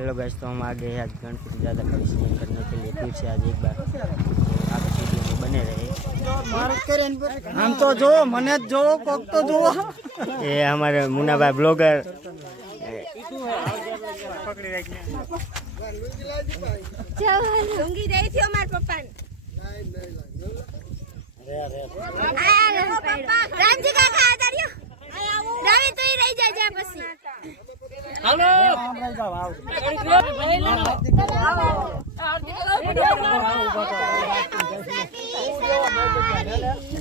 Hello guys, तो हम आ गए हैं आज गणपति दादा का विसर्जन करने के लिए फिर से आज एक बार। आप वीडियो में बने रहे। हम तो जो मने जो कोक तो जो ये हमारे मुन्ना भाई ब्लॉगर। लुंगी दई थी हमारे पप्पा ने। रामजी का खा दरियो रवि तो ही रही जा पसी। हेलो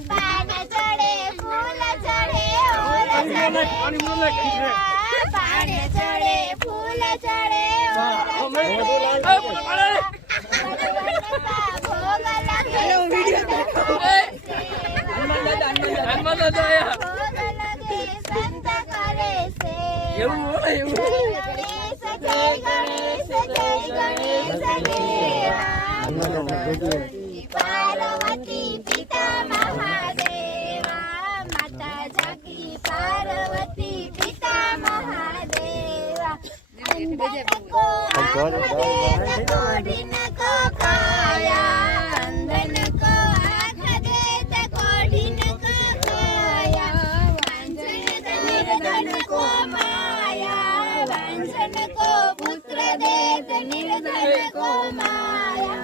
पाने चढ़े फूल चढ़े पाने चढ़े फूल चढ़े भोग लगे संत करे से गणेश जय गणेश देवा पार्वती पिता महादेवा माता जाकी पार्वती पिता महादेवा अंधन को आँख देत कोढ़िन को काया अंधन को आँख देत कोढ़िन को काया निर्धन को माया वांछन को पुत्र देत निर्धन को माया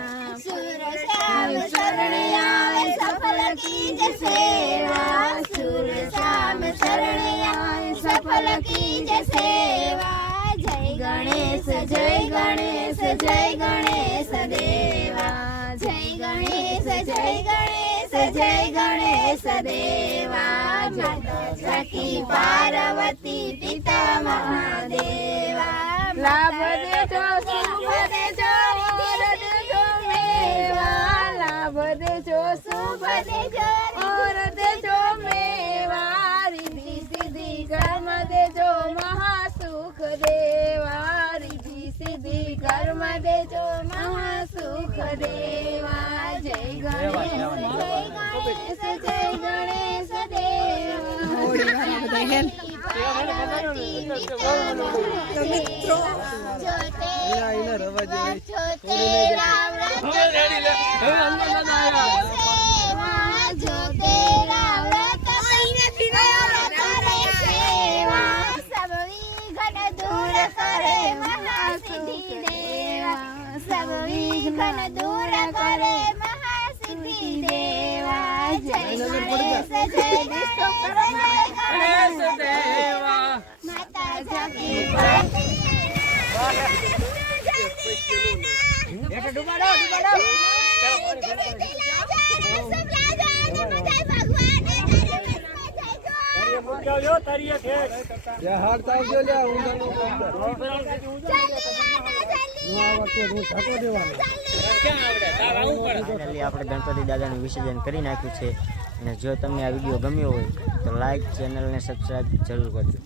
सुर श्याम शरण आए सफल कीज सेवा सुर श्याम शरण आए सफल कीज सेवा जय गणेश जय गणेश जय गणेश देवा जय गणेश जय गणेश जय गणेश देवा माता सखी पार्वती पिता महादेवा लाभ देजो शुभ देजो और देजो मेवा लाभ देजो शुभ देजो और देजो मेवा रिद्धि सिद्धि कर्म देजो महासुख देवा रिद्धि सिद्धि कर्म देजो महासुख देवा जय गणेश जय गणेश घन दूर करे महासिद्धि देवा जय गणेश जय गणेश देवा माता जाकी ફાઇનલી આપણે ગણપતિ દાદાનું વિસર્જન કરી નાખ્યું છે અને જો તમને આ વિડીયો ગમ્યો હોય તો લાઈક, ચેનલને સબસ્ક્રાઈબ જરૂર કરજો।